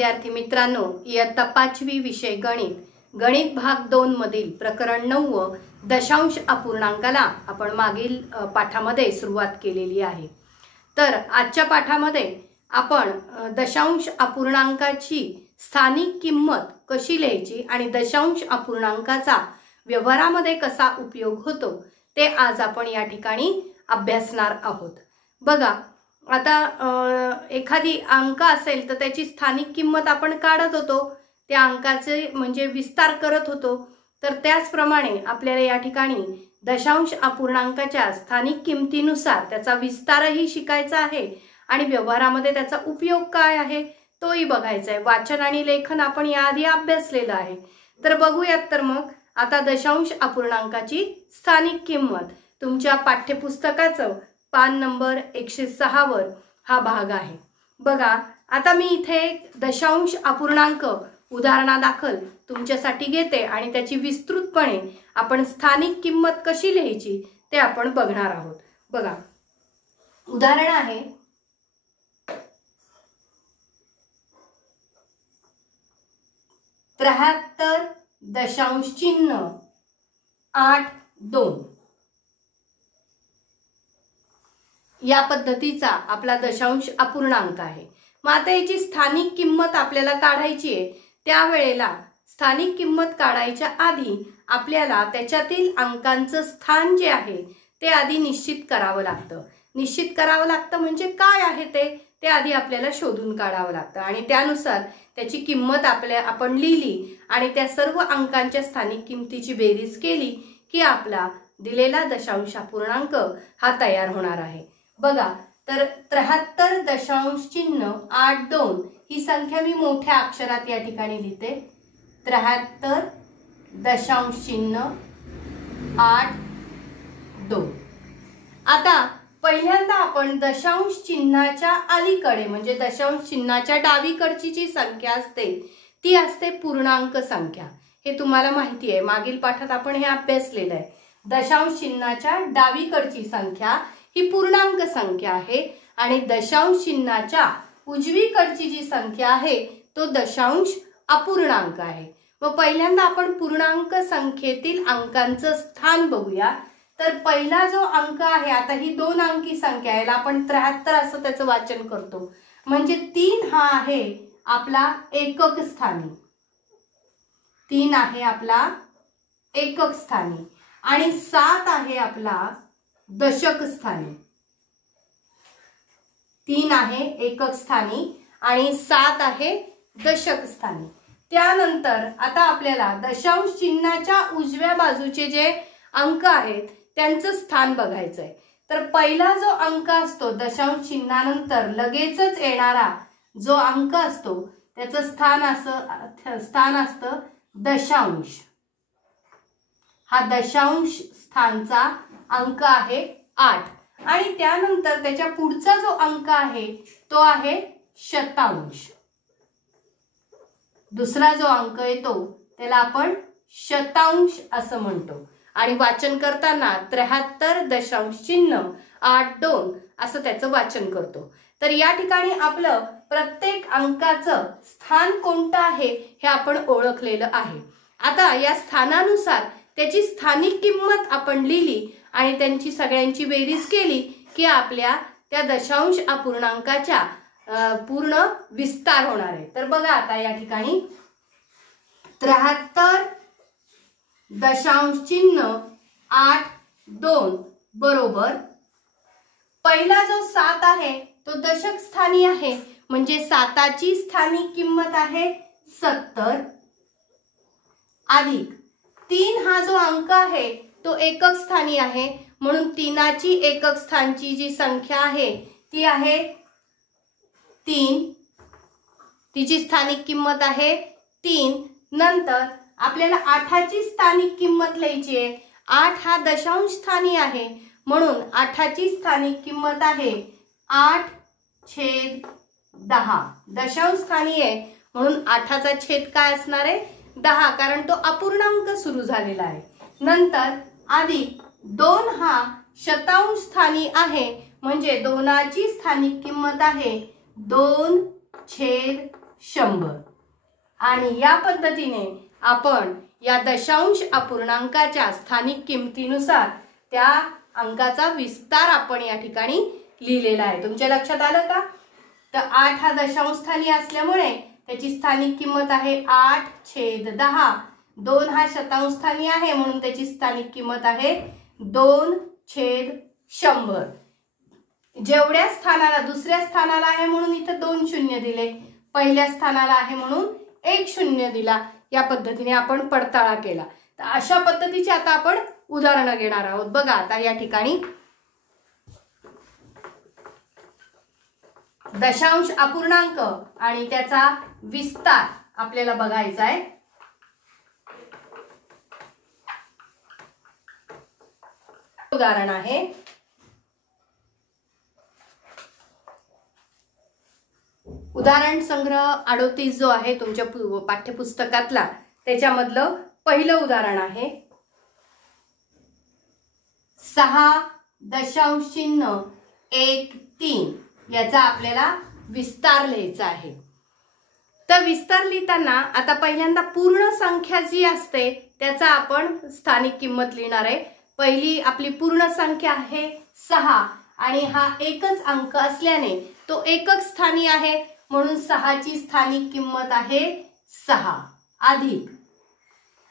विद्यार्थी मित्रांनो, इयत्ता 5वी विषय गणित भाग 2 मधील प्रकरण 9 दशांश अपूर्णांकाला आपण मागील पाठामध्ये सुरुवात केलेली आहे। तर आजच्या पाठामध्ये आपण दशांश अपूर्णांकाची स्थानिक किंमत कशी लिहायची आणि दशांश अपूर्णांकाचा व्यवहारामध्ये कसा उपयोग होतो ते आज आपण या ठिकाणी अभ्यासणार आहोत। बघा, आता एखादी अंक असेल तर त्याची स्थानिक किंमत आपण काढत होतो, त्या अंकाचे म्हणजे विस्तार करत होतो। तर त्याचप्रमाणे आपल्याला या ठिकाणी दशांश अपूर्णांकाच्या स्थानिक किमतीनुसार त्याचा विस्तारही शिकायचा आहे आणि व्यवहारामध्ये त्याचा उपयोग काय आहे तोही बघायचा आहे। वाचन आणि लेखन आपण याआधी अभ्यासलेलं आहे। तर बघूयात तर मग आता दशांश अपूर्णांकाची स्थानिक किंमत तुमच्या पाठ्यपुस्तकाचं पान नंबर 106 वर हा भाग आहे। बघा, आता मी इथे दशांश अपूर्णांक उदाहरणादाखल तुमच्यासाठी घेते आणि त्याची विस्तृतपणे आपण स्थानिक किंमत कशी लिहायची ते आपण बघणार आहोत। बघा, उदाहरण आहे 73.82 या पद्धतीचा आपला दशांश अपूर्णांक आहे। मग आता याची स्थानिक किंमत आपल्याला काढायची आहे। त्यावेळेला स्थानिक किंमत काढायच्या आधी आपल्याला त्याच्यातील अंकांचं स्थान जे आहे ते आधी निश्चित करावं लागतं। निश्चित करावं लागतं म्हणजे काय आहे ते आधी आपल्याला शोधून काढावं लागतं आणि त्यानुसार त्याची किंमत आपण लिहिली आणि त्या सर्व अंकांच्या स्थानिक किमतीची बेरीज केली की आपला दिलेला दशांश अपूर्णांक हा तयार होणार आहे। बघा, तर 73.82 ही संख्या मी मोठ्या अक्षरात या ठिकाणी लिहिते। 73.82 आता पहिल्यांदा आपण दशांश चिन्हाच्या अलीकडे म्हणजे दशांश चिन्हाच्या डावीकडची जी संख्या असते ती असते पूर्णांक संख्या। हे तुम्हाला माहिती आहे, मागील पाठात आपण हे अभ्यासलेलं आहे। दशांश चिन्हाच्या डावीकडची संख्या ही पूर्णांक संख्या आहे आणि दशांश चिन्हाच्या उजवीकडची जी संख्या आहे तो दशांश अपूर्णांक आहे। मग पहिल्यांदा आपण पूर्णांक संख्येतील अंकांचं स्थान बघूया। तर पहिला जो अंक आहे, आता ही 2 अंकी संख्या आहे, आपण 73 असं त्याचं वाचन करतो, म्हणजे 3 हा आहे आपला एकक स्थानी, 3 आहे आपला एकक स्थानी आणि 7 आहे आपला दशक स्थानी। 3 आहे एकक स्थानी आणि 7 आहे दशक स्थानी। त्यानंतर आता आपल्याला दशांश चिन्हाच्या उजव्या बाजूचे जे अंक आहेत त्यांचं स्थान बघायचंय। तर पहिला जो अंक असतो दशांश चिन्हानंतर लगेचच येणारा जो अंक असतो त्याचं स्थान असतं दशांश। हा दशांश स्थानचा अंक आहे 8 आणि त्यानंतर त्याच्या पुढचा जो अंक आहे तो आहे शतांश। दुसरा जो अंक येतो त्याला आपण शतांश असं म्हणतो आणि वाचन करताना 73.82 असं त्याचं वाचन करतो। तर या ठिकाणी आपलं प्रत्येक अंकाचं स्थान कोणतं आहे हे आपण ओळखलेलं आहे। आता या स्थानानुसार त्याची स्थानिक किंमत आपण लिहिली आणि त्यांची सगळ्यांची बेरीज केली की आपल्या त्या दशांश अपूर्णांकाच्या पूर्ण विस्तार होणार आहे। तर बघा, आता या ठिकाणी 73.82 बरोबर पहिला जो 7 आहे तो दशक स्थानी आहे, म्हणजे 7ची स्थानिक किंमत आहे 70 अधिक 3 हा जो अंक आहे तो एकक स्थानी आहे, म्हणून 3ची एकक स्थानची जी संख्या आहे ती आहे 3, तिची स्थानिक किंमत आहे 3। नंतर आपल्याला 8ची स्थानिक किंमत लिहायची आहे। 8 हा दशांश स्थानी आहे, म्हणून 8ची स्थानिक किंमत आहे 8/10। दशांश स्थानी आहे म्हणून 8चा छेद काय असणार आहे 10, कारण तो अपूर्णांक सुरू झालेला आहे। नंतर अधिक 2 हा शतांश स्थानी आहे, म्हणजे 2ची स्थानिक किंमत आहे 2/100। 100. आणि या पद्धतीने आपण या दशांश अपूर्णांकाच्या स्थानिक किमतीनुसार त्या अंकाचा विस्तार आपण या ठिकाणी लिहिलेला आहे. तुमच्या लक्षात आलं का? तर 8 हा दशांश स्थानी असल्यामुळे त्याची स्थानिक किंमत आहे 8/10. 2 हा शतांश स्थानी आहे म्हणून त्याची स्थानिक किंमत आहे 2/100. जेवढ्या स्थानाला दुसऱ्या स्थानाला आहे म्हणून इथे 2 शून्य दिले, पहिल्या स्थानाला आहे म्हणून 1 शून्य दिला. या पद्धतीने आपण पडताळा केला. तर अशा पद्धतीचे आता आपण उदाहरणं घेणार आहोत. बघा आता या ठिकाणी दशांश अपूर्णांक आणि त्याचा विस्तार आपल्याला बघायचा आहे. उदाहरण आहे उदाहरण संग्रह 38 जो आहे तुमच्या पाठ्यपुस्तकातला त्याच्यामधलं पहिलं उदाहरण आहे 6.13 याचा आपल्याला विस्तार लिहायचा आहे. तर विस्तार लिहिताना आता पहिल्यांदा पूर्ण संख्या जी असते त्याचा आपण स्थानिक किंमत लिहिणार आहे. पहिली आपली पूर्ण संख्या आहे 6 आणि हा एकच अंक असल्याने तो एकक स्थानी आहे म्हणून 6 ची स्थानिक किंमत आहे 6 अधिक.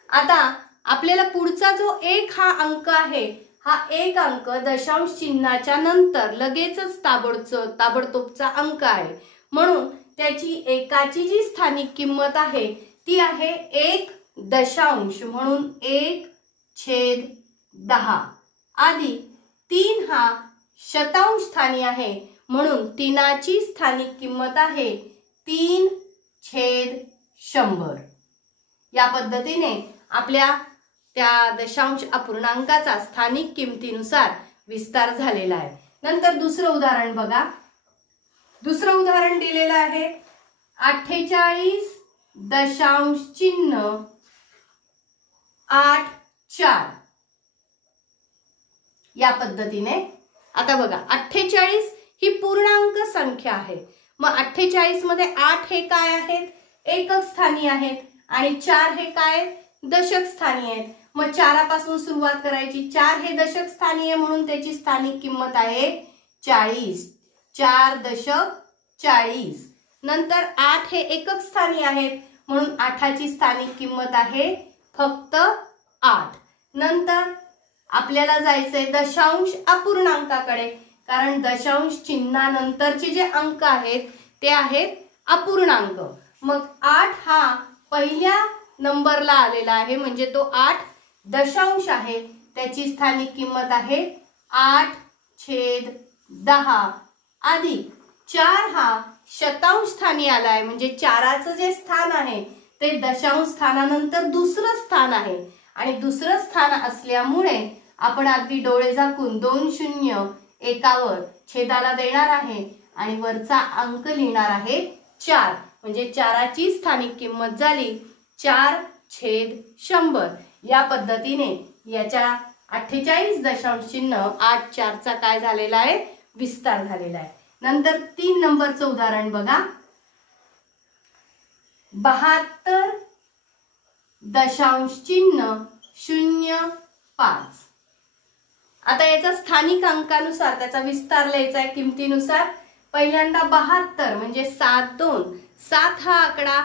आता आपल्याला पुढचा जो 1 हा अंक आहे हा एक अंक दशांश चिन्हाच्या नंतर लगेचच ताबडतोबचा अंक आहे म्हणून त्याची एकाची जी स्थानिक किंमत आहे ती आहे 1 दशांश म्हणून 1/10 अधिक 3 हा शतांश स्थानी आहे म्हणून 3 ची स्थानिक किंमत आहे 3/100. या पद्धतीने आपल्या त्या दशांश अपूर्णांकाचा स्थानिक किमतीनुसार विस्तार झालेला आहे. नंतर दुसरं उदाहरण बघा. दुसरं उदाहरण दिलेलं आहे 48.84 या पद्धतीने. आता बघा 48 ही पूर्णांक संख्या आहे मग 48 मध्ये 8 हे काय आहेत एकक स्थानी आहेत आणि 4 हे काय दशक स्थानी आहेत. मग 4 पासून सुरुवात करायची. 4 हे दशक स्थानी आहे म्हणून त्याची स्थानिक किंमत आहे 40. 4 दशक 40. नंतर 8 हे एकक स्थानी आहेत म्हणून 8 ची स्थानिक किंमत आहे फक्त 8. नंतर आपल्याला जायचंय दशांश अपूर्णांकाकडे कारण दशांश चिन्हानंतरचे जे अंक आहेत ते आहेत अपूर्णांक. मग 8 हा पहिल्या नंबरला आलेला आहे म्हणजे तो 8 दशांश आहे. त्याची स्थानिक किंमत आहे 8/10 अधिक 4 हा शतांश स्थानी आला आहे म्हणजे 4चं जे स्थान आहे ते दशांश स्थानानंतर दुसरं स्थान आहे आणि दुसरं स्थान असल्यामुळे आपण अगदी डोळे झाकून 2 शून्य एकावर छेदाला देणार आहे आणि वरचा अंक लिहिणार आहे 4 म्हणजे 4ची स्थानिक किंमत झाली 4/100. या पद्धतीने याच्या 48 दशांश चिन्ह 8/4चा काय झालेला आहे विस्तार झालेला आहे. नंतर 3 नंबरचं उदाहरण बघा 72.05. आता याचा स्थानिक अंकानुसार त्याचा विस्तार लिहायचा आहे किमतीनुसार. पहिल्यांदा 72 म्हणजे 7/2. 7 हा आकडा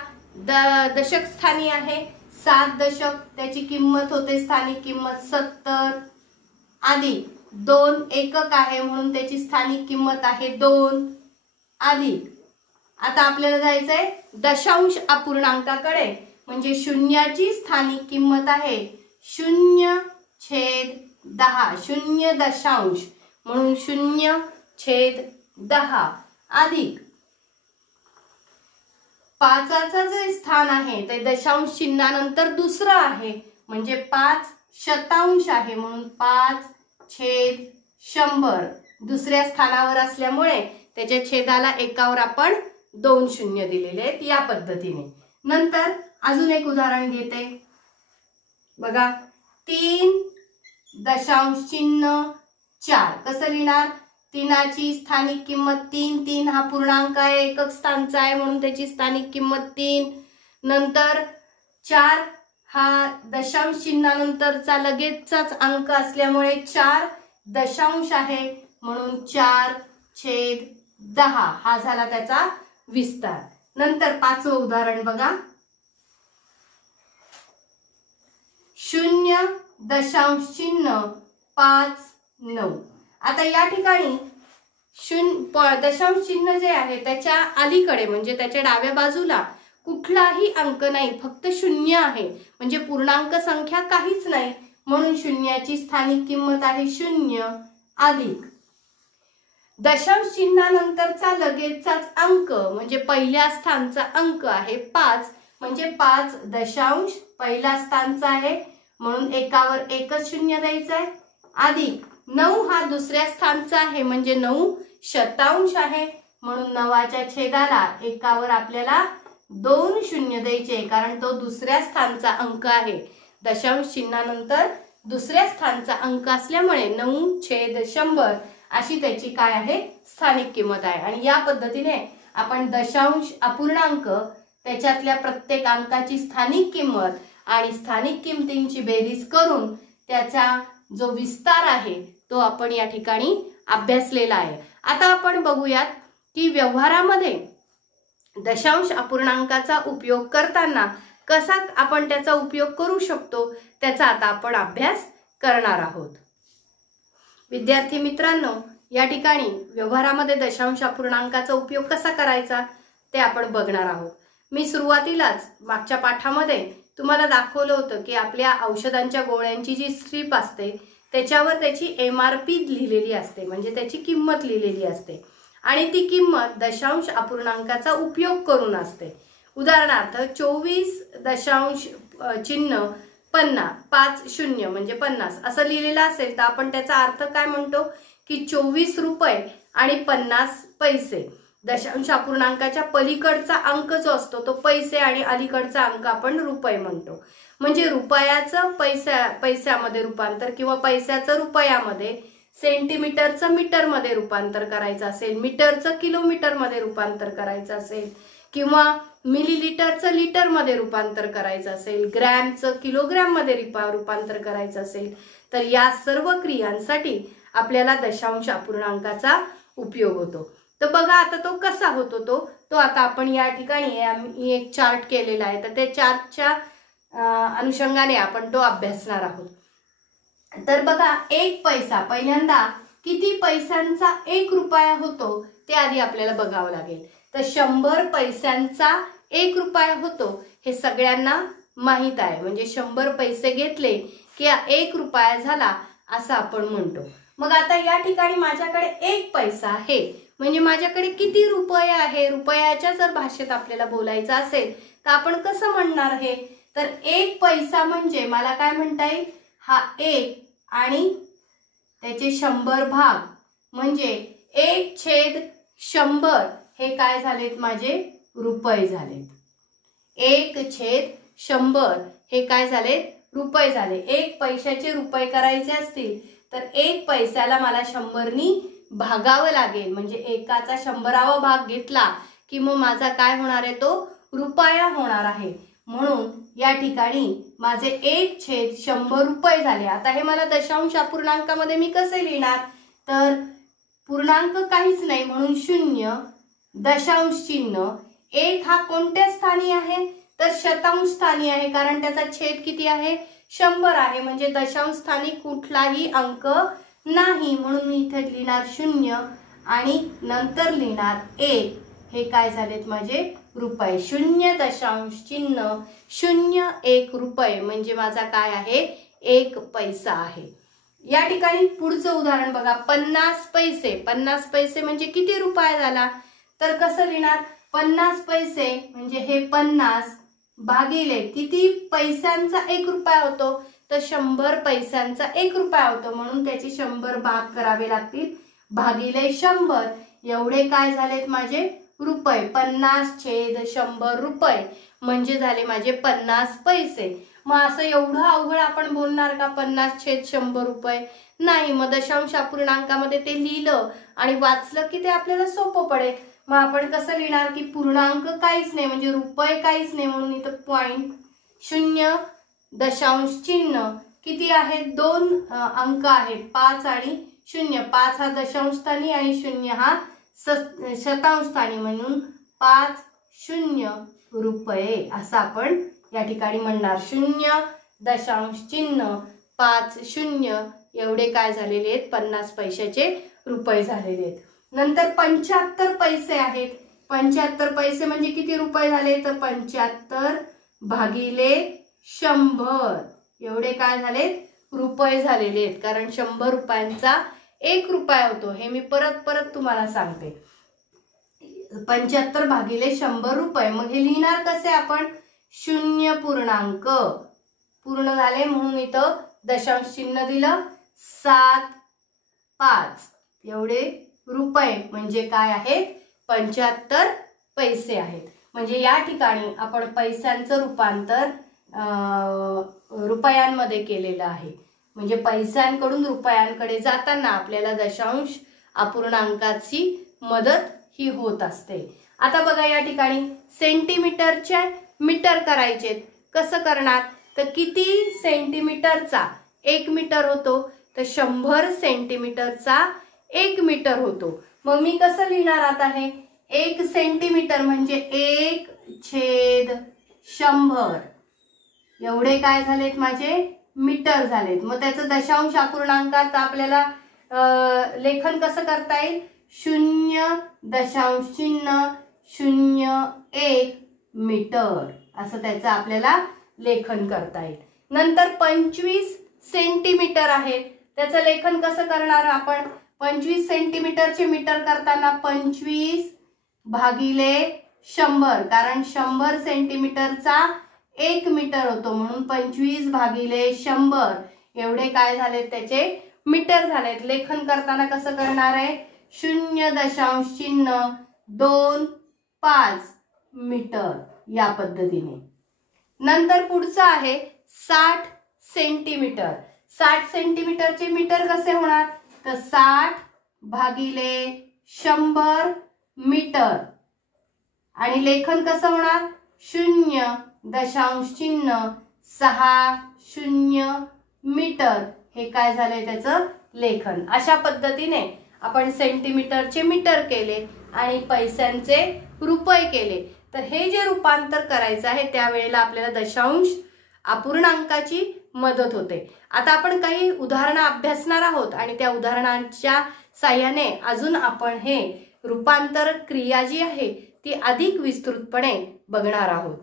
दशक स्थानी आहे. 7 दशक त्याची किंमत होते स्थानिक किंमत 70 अधिक 2 एकक आहे म्हणून त्याची स्थानिक किंमत आहे 2 अधिक. आता आपल्याला जायचंय दशांश अपूर्णांकाकडे म्हणजे शून्याची स्थानिक किंमत आहे 0/10. 0 दशांश म्हणून 0/10 अधिक 5चं जे स्थान आहे ते दशांश चिन्हानंतर दुसरं आहे म्हणजे 5 शतांश आहे म्हणून 5/100 दुसऱ्या स्थानावर असल्यामुळे त्याच्या छेदाला एकावर आपण 2 शून्य दिलेले आहेत. या पद्धतीने नंतर अजून एक उदाहरण घेते बघा 3.4. कसं लिहिणार 3ची स्थानिक किंमत 3, 3 हा पूर्णांक आहे, एकक स्थानचा आहे म्हणून त्याची स्थानिक किंमत 3। नंतर 4 हा दशांश चिन्हानंतरचा लगेचचाच अंक असल्यामुळे 4 दशांश आहे म्हणून 4/10 हा झाला त्याचा विस्तार। नंतर 5वं उदाहरण बघा, 0.59। आता या ठिकाणी दशांश चिन्ह जे आहे त्याच्या अलीकडे म्हणजे त्याच्या डाव्या बाजूला कुठलाही अंक नाही, फक्त 0 आहे, म्हणजे पूर्णांक संख्या काहीच नाही म्हणून शून्याची स्थानिक किंमत आहे 0 अधिक दशांश चिन्हानंतरचा लगेचचाच अंक म्हणजे पहिल्या स्थानचा अंक आहे 5, म्हणजे 5 दशांश पहिल्या स्थानचा आहे म्हणून एकावर एकच शून्य द्यायचा आहे, अधिक 9 हा दुसऱ्या स्थानचा आहे म्हणजे 9 शतांश आहे म्हणून 9च्या छेदाला एकावर आपल्याला 2 शून्य द्यायचे कारण तो दुसऱ्या स्थानचा अंक आहे। दशांश चिन्हानंतर दुसऱ्या स्थानचा अंक असल्यामुळे 9/100 अशी त्याची काय आहे स्थानिक किंमत आहे। आणि या पद्धतीने आपण दशांश अपूर्णांक त्याच्यातल्या प्रत्येक अंकाची स्थानिक किंमत आणि स्थानिक किमतींची बेरीज करून त्याचा जो विस्तार आहे तो आपण या ठिकाणी अभ्यासलेला आहे। आता आपण बघूयात की व्यवहारामध्ये दशांश अपूर्णांकाचा उपयोग करताना कसा आपण त्याचा उपयोग करू शकतो त्याचा आता आपण अभ्यास करणार आहोत। विद्यार्थी मित्रांनो, या ठिकाणी व्यवहारामध्ये दशांश अपूर्णांकाचा उपयोग कसा करायचा ते आपण बघणार आहोत। मी सुरुवातीलाच मागच्या पाठामध्ये तुम्हाला दाखवलं होतं की आपल्या औषधांच्या गोळ्यांची जी स्ट्रीप असते त्याच्यावर त्याची MRP लिहिलेली असते म्हणजे त्याची किंमत लिहिलेली असते आणि ती किंमत दशांश अपूर्णांकाचा उपयोग करून असते। उदाहरणार्थ 24 दशांश चिन्ह 50 म्हणजे 50 असं लिहिलेलं असेल तर आपण त्याचा अर्थ काय म्हणतो की 24 रुपये आणि 50 पैसे। दशांश अपूर्णांकाच्या पलीकडचा अंक जो असतो तो पैसे आणि अलीकडचा अंक आपण रुपये म्हणतो। म्हणजे रुपयाचं पैशामध्ये रूपांतर किंवा पैशाचं रुपयामध्ये, सेंटीमीटरचं मीटरमध्ये रूपांतर करायचं असेल, मीटरचं किलोमीटरमध्ये रूपांतर करायचं असेल किंवा मिलीलीटरचं लिटरमध्ये रूपांतर करायचं असेल, ग्रॅमचं किलोग्रॅममध्ये रूपांतर करायचं असेल तर या सर्व क्रियांसाठी आपल्याला दशांश अपूर्णांकाचा उपयोग होतो। तर बघा आता तो कसा होतो तो आता आपण या ठिकाणी एक चार्ट केलेला आहे तर त्या चार्टच्या अनुषंगाने आपण तो अभ्यासणार आहोत। तर बघा 1 पैसा पहिल्यांदा किती पैशांचा 1 रुपया होतो ते आधी आपल्याला बघावं लागेल। तर 100 पैशांचा 1 रुपया होतो हे सगळ्यांना माहित आहे, म्हणजे 100 पैसे घेतले की 1 रुपया झाला असं आपण म्हणतो। मग आता या ठिकाणी माझ्याकडे 1 पैसा आहे म्हणजे माझ्याकडे किती रुपये आहे, रुपयाच्या जर भाषेत आपल्याला बोलायचं असेल तर आपण कसं म्हणणार आहे, तर 1 पैसा म्हणजे मला काय म्हणता येईल, हा 1 आणि त्याचे 100 भाग म्हणजे 1/100 हे काय झालेत माझे रुपये झालेत। 1/100 हे काय झालेत रुपये झाले। 1 पैशाचे रुपये करायचे असतील तर 1 पैशाला मला 100नी भागावं लागेल, म्हणजे एकाचा 100वा भाग घेतला की मग माझा काय होणार आहे, तो रुपया होणार आहे। म्हणून या ठिकाणी माझे 1/100 रुपये झाले। आता हे मला दशांश अपूर्णांकामध्ये मी कसे लिहिणार, तर पूर्णांक काहीच नाही म्हणून 0, दशांश चिन्ह 1 हा कोणत्या स्थानी आहे, तर शतांश स्थानी आहे कारण त्याचा छेद किती आहे 100 आहे, म्हणजे दशांश स्थानी कुठलाही अंक नाही म्हणून मी इथे लिहिणार 0 आणि नंतर लिहिणार 1, हे काय झालेत माझे रुपये। 0.01 रुपये म्हणजे माझा काय आहे 1 पैसा आहे। या ठिकाणी पुढचं उदाहरण बघा, 50 पैसे। 50 पैसे म्हणजे किती रुपया झाला, तर कसं लिहिणार, 50 पैसे म्हणजे हे 50 भागिले किती पैशांचा 1 रुपया होतो, तर 100 पैशांचा 1 रुपया होतो म्हणून त्याचे 100 भाग करावे लागतील, भागिले 100 एवढे काय झालेत माझे रुपये। 50/100 रुपये म्हणजे झाले माझे 50 पैसे। मग असं एवढं अवघड आपण बोलणार का 50/100 रुपये? नाही. मग दशांश अपूर्णांकामध्ये ते लिहिलं आणि वाचलं की ते आपल्याला सोपं पडेल. मग आपण कसं लिहिणार की पूर्णांक काहीच नाही म्हणजे रुपये काहीच नाही म्हणून इथं पॉइंट, शून्य, दशांश चिन्ह किती आहेत? 2 अंक आहेत, 5 आणि 0. 5 हा दशांश स्थानी आणि 0 हा शतांश स्थानी म्हणून 50 रुपये असं आपण या ठिकाणी म्हणणार. 0 दशांश चिन्ह 50 एवढे काय झालेले आहेत? 50 पैशाचे रुपये झालेले आहेत. नंतर 75 पैसे आहेत. 75 पैसे म्हणजे किती रुपये झाले? तर 75 भागिले 100 एवढे काय झाले? रुपये झालेले आहेत. कारण 100 रुपयांचा 1 रुपया होतो. हे मी परत तुम्हाला सांगते. 75 भागिले 100 रुपये. मग हे लिहिणार कसे आपण? 0 पूर्णांक पूर्ण झाले म्हणून इथं दशांश चिन्ह दिलं. 7,5 एवढे रुपये म्हणजे काय आहेत? 75 पैसे आहेत. म्हणजे या ठिकाणी आपण पैशांचं रूपांतर रुपयांमध्ये केलेलं आहे. म्हणजे पैशांकडून रुपयांकडे जाताना आपल्याला दशांश अपूर्णांकाची मदत ही होत असते. आता बघा या ठिकाणी सेंटीमीटरचे मीटर करायचे. कसं करणार? तर किती सेंटीमीटरचा 1 मीटर होतो? तर 100 सेंटीमीटरचा 1 मीटर होतो. मग मी कसं लिहिणार आता हे? 1 सेंटीमीटर म्हणजे 1/100 एवढे काय झालेत? माझे मीटर झालेत. मग त्याचं दशांश अपूर्णांकात आपल्याला लेखन कसं करता येईल? 0 दशांश चिन्ह 0.1 मीटर असं त्याचं आपल्याला लेखन करता येईल. नंतर 25 सेंटीमीटर आहे. त्याचं लेखन कसं करणार आपण? 25 सेंटीमीटरचे मीटर करताना 25 भागिले 100 कारण 100 सेंटीमीटरचा 1 मीटर होतो म्हणून 25 भागिले 100 एवढे काय झालेत? त्याचे मीटर झालेत. लेखन करताना कसं करणार आहे? 0 दशांश चिन्ह 2.5 मीटर या पद्धतीने. नंतर पुढचं आहे 60 सेंटीमीटर. 60 सेंटीमीटरचे मीटर कसे होणार? तर 60 भागिले 100 मीटर आणि लेखन कसं होणार? 0 दशांश चिन्ह 60 मीटर हे काय झालंय त्याचं लेखन. अशा पद्धतीने आपण सेंटीमीटरचे मीटर केले आणि पैशांचे रुपये केले. तर हे जे रूपांतर करायचं आहे त्यावेळेला आपल्याला दशांश अपूर्णांकाची मदत होते. आता आपण काही उदाहरणं अभ्यासणार आहोत आणि त्या उदाहरणांच्या साहाय्याने अजून आपण हे रूपांतर क्रिया जी आहे ती अधिक विस्तृतपणे बघणार आहोत.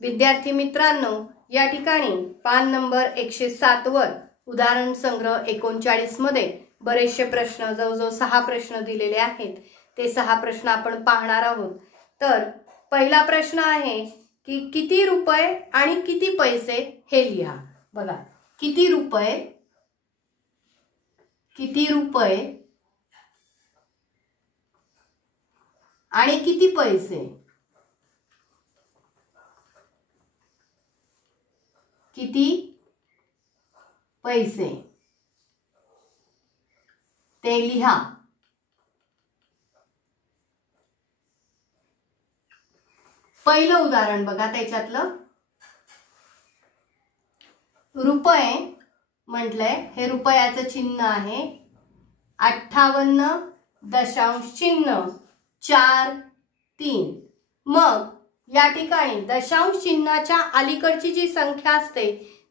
विद्यार्थी मित्रांनो, या ठिकाणी पान नंबर 107 वर उदाहरण संग्रह 39 मध्ये बरेचसे प्रश्न, जवळजवळ 6 प्रश्न दिलेले आहेत. ते 6 प्रश्न आपण पाहणार आहोत. तर पहिला प्रश्न आहे की किती रुपये आणि किती पैसे हे लिहा. बघा, किती रुपये आणि किती पैसे. किती पैसे ते लिहा. पहिलं उदाहरण बघा, त्याच्यातलं रुपये म्हटलंय, हे रुपयाचं चिन्ह आहे. 58 दशांश चिन्ह 4-3. मग या ठिकाणी दशांश चिन्हाच्या अलीकडची जी संख्या असते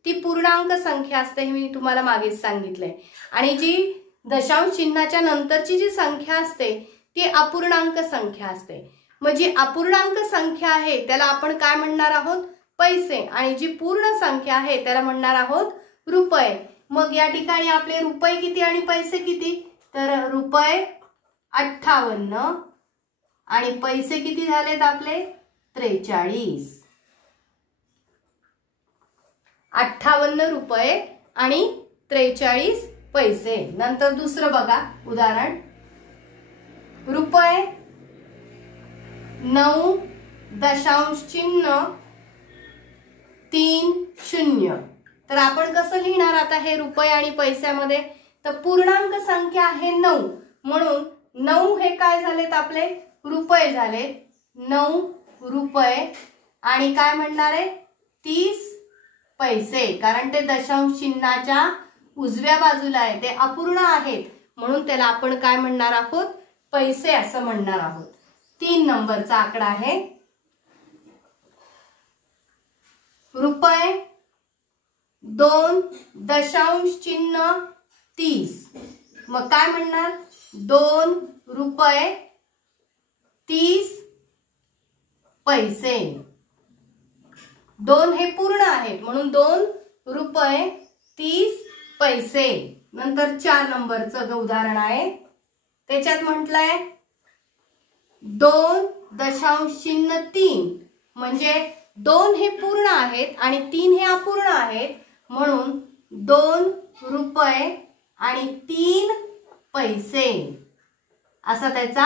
ती पूर्णांक संख्या असते, हे मी तुम्हाला मागेच सांगितलंय. आणि जी दशांश चिन्हाच्या नंतरची जी संख्या असते ती अपूर्णांक संख्या असते. मग जी अपूर्णांक संख्या आहे त्याला आपण काय म्हणणार आहोत? पैसे. आणि जी पूर्ण संख्या आहे त्याला म्हणणार आहोत रुपये. मग या ठिकाणी आपले रुपये किती आणि पैसे किती? तर रुपये 58 आणि पैसे किती झालेत आपले? 43. 58 रुपये आणि 43 पैसे. नंतर दुसरं बघा उदाहरण, रुपये 9 दशांश चिन्ह 30. तर आपण कसं लिहिणार आता हे रुपये आणि पैशामध्ये? तर पूर्णांक संख्या आहे 9, म्हणून 9 हे काय झालेत आपले? रुपये झालेत. 9 रुपये आणि काय म्हणणार आहे? 30 पैसे, कारण ते दशांश चिन्हाच्या उजव्या बाजूला आहे, ते अपूर्ण आहेत, म्हणून त्याला आपण काय म्हणणार आहोत? पैसे असं म्हणणार आहोत. 3 नंबरचा आकडा आहे. रुपये 2 दशांश चिन्ह 30. मग काय म्हणणार? 2 रुपये 30 पैसे. 2 हे पूर्ण आहेत, म्हणून 2 रुपये 30 पैसे. नंतर 4 नंबरचं उदाहरण आहे. त्याच्यात म्हटलंय 2 दशांश चिन्ह 3, म्हणजे 2 हे पूर्ण आहेत आणि 3 हे अपूर्ण आहेत, म्हणून 2 रुपये आणि 3 पैसे असा त्याचा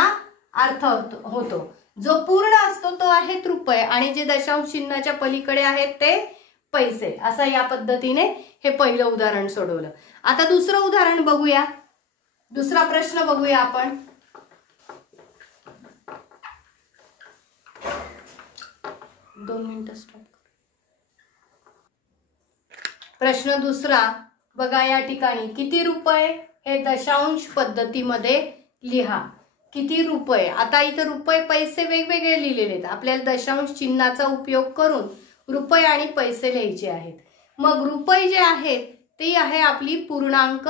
अर्थ होतो. जो पूर्ण असतो तो आहेत रुपये आणि जे दशांश चिन्हाच्या पलीकडे आहेत ते पैसे. असं या पद्धतीने हे पहिलं उदाहरण सोडवलं. आता दुसरं उदाहरण बघूया. दुसरा प्रश्न बघूया आपण. दोन मिनिटं स्टॉप. प्रश्न दुसरा बघा. या ठिकाणी किती रुपये हे दशांश पद्धतीमध्ये लिहा. किती रुपये? आता इथे रुपये पैसे वेगवेगळे लिहिलेले आहेत. आपल्याला दशांश चिन्हाचा उपयोग करून रुपये आणि पैसे लिहायचे आहेत. मग रुपये जे आहेत ते आहे आपली पूर्णांक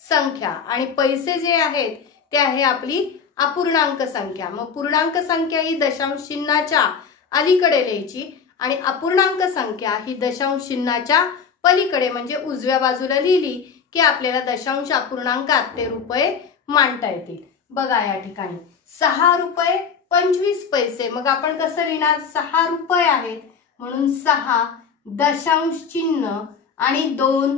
संख्या आणि पैसे जे आहेत ते आहे आपली अपूर्णांक संख्या. मग पूर्णांक संख्या ही दशांश चिन्हाच्या अलीकडे लिहायची आणि अपूर्णांक संख्या ही दशांश चिन्हाच्या पलीकडे म्हणजे उजव्या बाजूला लिहिली की आपल्याला दशांश अपूर्णांकात ते रुपये मांडता येतील. बघा या ठिकाणी 6 रुपये 25 पैसे. मग आपण कसं लिहिणार? 6 रुपये आहेत म्हणून 6 दशांश चिन्ह आणि 2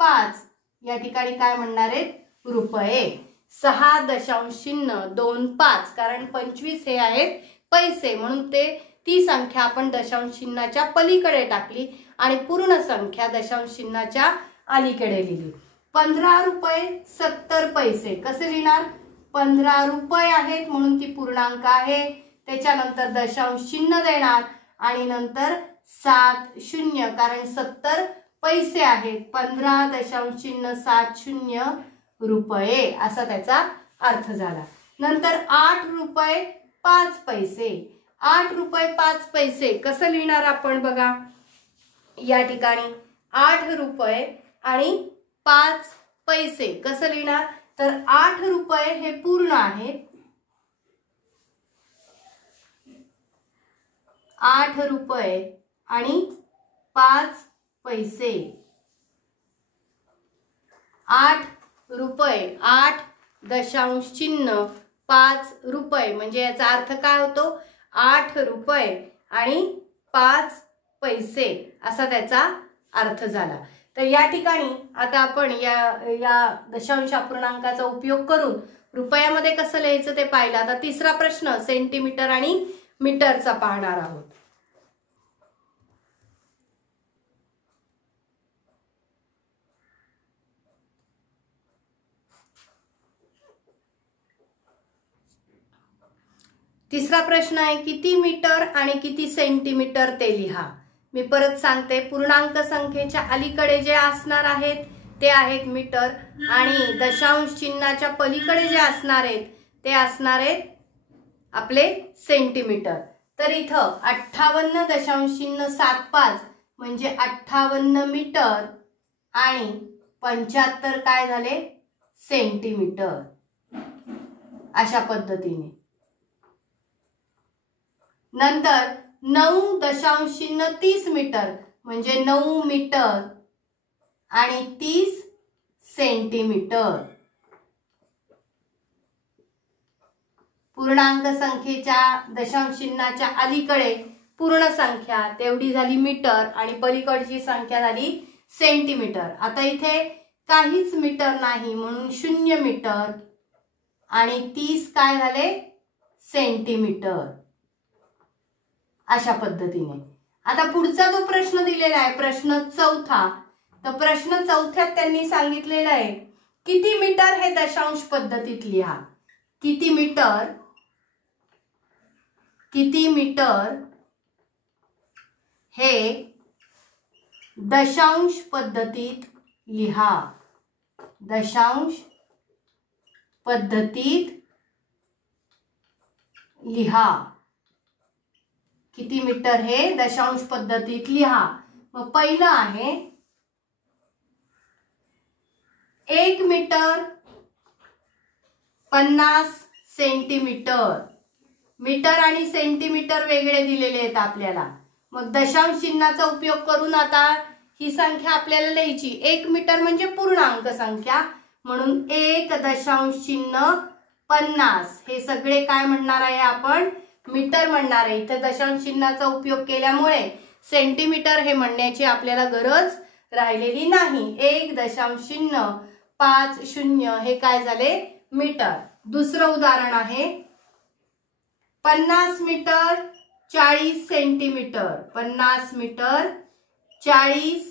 5 या ठिकाणी काय म्हणणार आहेत? रुपये. 6 दशांश चिन्ह 2 5, कारण 25 हे आहेत पैसे, म्हणून ती संख्या आपण दशांश चिन्हाच्या पलीकडे टाकली आणि पूर्ण संख्या दशांश चिन्हाच्या अलीकडे लिहिली. 15 रुपये 70 पैसे. कसे लिहिणार? 15 रुपये आहेत म्हणून ती पूर्णांक आहे, त्याच्यानंतर दशांश चिन्ह देणार आणि नंतर 70, कारण 70 पैसे आहेत. 15 दशांश चिन्ह 70 रुपये असा त्याचा अर्थ झाला. नंतर 8 रुपये 5 पैसे. 8 रुपये 5 पैसे कसं लिहिणार आपण? बघा या ठिकाणी 8 रुपये आणि 5 पैसे कसं लिहिणार? तर 8 रुपये हे पूर्ण आहेत. 8 रुपये आणि 5 पैसे. 8 रुपये 8 दशांश चिन्ह 5 रुपये म्हणजे याचा अर्थ काय होतो? 8 रुपये आणि 5 पैसे असा त्याचा अर्थ झाला. तर या ठिकाणी आता आपण या दशांश अपूर्णांकाचा उपयोग करून रुपयामध्ये कसं लिहायचं ते पाहिलं. आता तिसरा प्रश्न सेंटीमीटर आणि मीटरचा पाहणार आहोत. तिसरा प्रश्न आहे किती मीटर आणि किती सेंटीमीटर ते लिहा. मी परत सांगते, पूर्णांक संख्येच्या अलीकडे जे असणार आहेत ते आहेत मीटर आणि दशांश चिन्हाच्या पलीकडे जे असणार आहेत ते असणार आहेत आपले सेंटीमीटर. तर इथं 58.75 म्हणजे 58 मीटर आणि 75 काय झाले? सेंटीमीटर. अशा पद्धतीने. नंतर 9.30 मीटर म्हणजे 9 मीटर आणि 30 सेंटीमीटर. पूर्णांक संख्येच्या दशांश चिन्हाच्या अलीकडे पूर्ण संख्या तेवढी झाली मीटर आणि पलीकडची संख्या झाली सेंटीमीटर. आता इथे काहीच मीटर नाही म्हणून 0 मीटर आणि 30 काय झाले? सेंटीमीटर. अशा पद्धतीने. आता पुढचा जो प्रश्न दिलेला आहे प्रश्न चौथा, तर प्रश्न चौथ्यात त्यांनी सांगितलेलं आहे किती मीटर हे दशांश पद्धतीत लिहा. किती मीटर हे दशांश पद्धतीत लिहा. दशांश पद्धतीत लिहा. किती मीटर हे दशांश पद्धतीत लिहा. मग पहिलं आहे 1 मीटर 50 सेंटीमीटर. मीटर आणि सेंटीमीटर वेगळे दिलेले आहेत आपल्याला. मग दशांश चिन्हाचा उपयोग करून आता ही संख्या आपल्याला लिहायची. 1 मीटर म्हणजे पूर्णांक संख्या, म्हणून 1.50 हे सगळे काय म्हणणार आहे आपण, मीटर म्हणणार आहे. इथे दशांश चिन्हाचा उपयोग केल्यामुळे सेंटीमीटर हे म्हणण्याची आपल्याला गरज राहिलेली नाही. 1.50 हे काय झाले, मीटर. दुसरं उदाहरण आहे 50 मीटर 40 सेंटीमीटर. 50 मीटर 40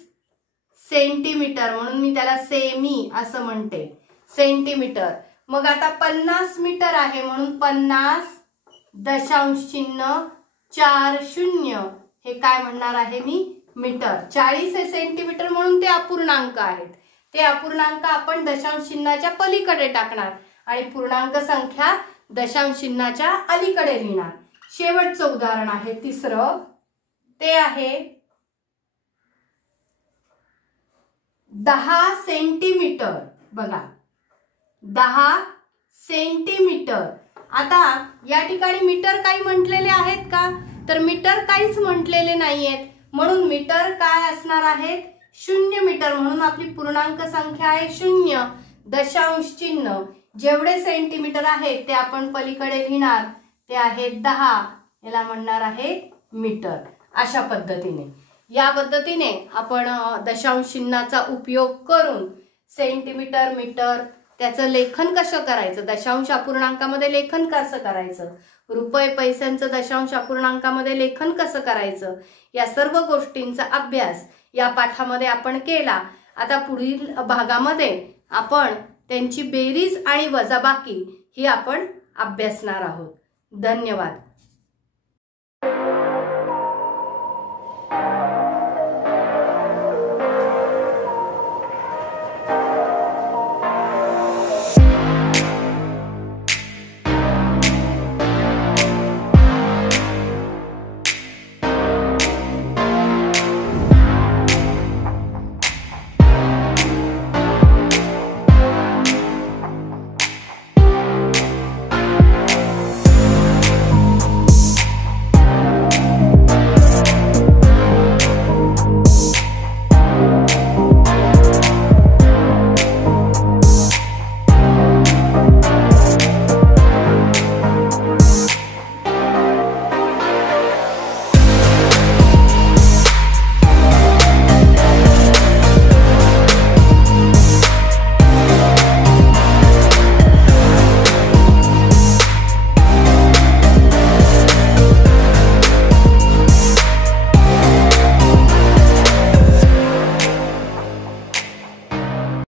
सेंटीमीटर, म्हणून मी त्याला सेमी असं म्हणते, सेंटीमीटर. मग आता 50 मीटर आहे म्हणून 50.40 हे काय म्हणणार आहे मी, मीटर. 40 हे सेंटीमीटर म्हणून ते अपूर्णांक आहेत. ते अपूर्णांक आपण दशांश चिन्हाच्या पलीकडे टाकणार आणि पूर्णांक संख्या दशांश चिन्हाच्या अलीकडे लिहिणार. शेवटचं उदाहरण आहे तिसरं, ते आहे 10 सेंटीमीटर. बघा 10 सेंटीमीटर. आता या ठिकाणी मीटर काही म्हटलेले आहेत का, तर मीटर काहीच म्हटलेले नाहीयेत, म्हणून मीटर काय असणार आहेत, 0 मीटर. म्हणून आपली पूर्णांक संख्या आहे 0. दशांश चिन्ह जेवढे सेंटीमीटर आहेत ते आपण पलीकडे लिहिणार, ते आहे 10. याला म्हणणार आहे मीटर. अशा पद्धतीने, या पद्धतीने आपण दशांश चिन्हाचा उपयोग करून सेंटीमीटर, मीटर त्याचं लेखन कसं करायचं, दशांश अपूर्णांकामध्ये लेखन कसं करायचं, रुपये पैशांचं दशांश अपूर्णांकामध्ये लेखन कसं करायचं, या सर्व गोष्टींचा अभ्यास या पाठामध्ये आपण केला. आता पुढील भागामध्ये आपण त्यांची बेरीज आणि वजाबाकी ही आपण अभ्यासणार आहोत. धन्यवाद.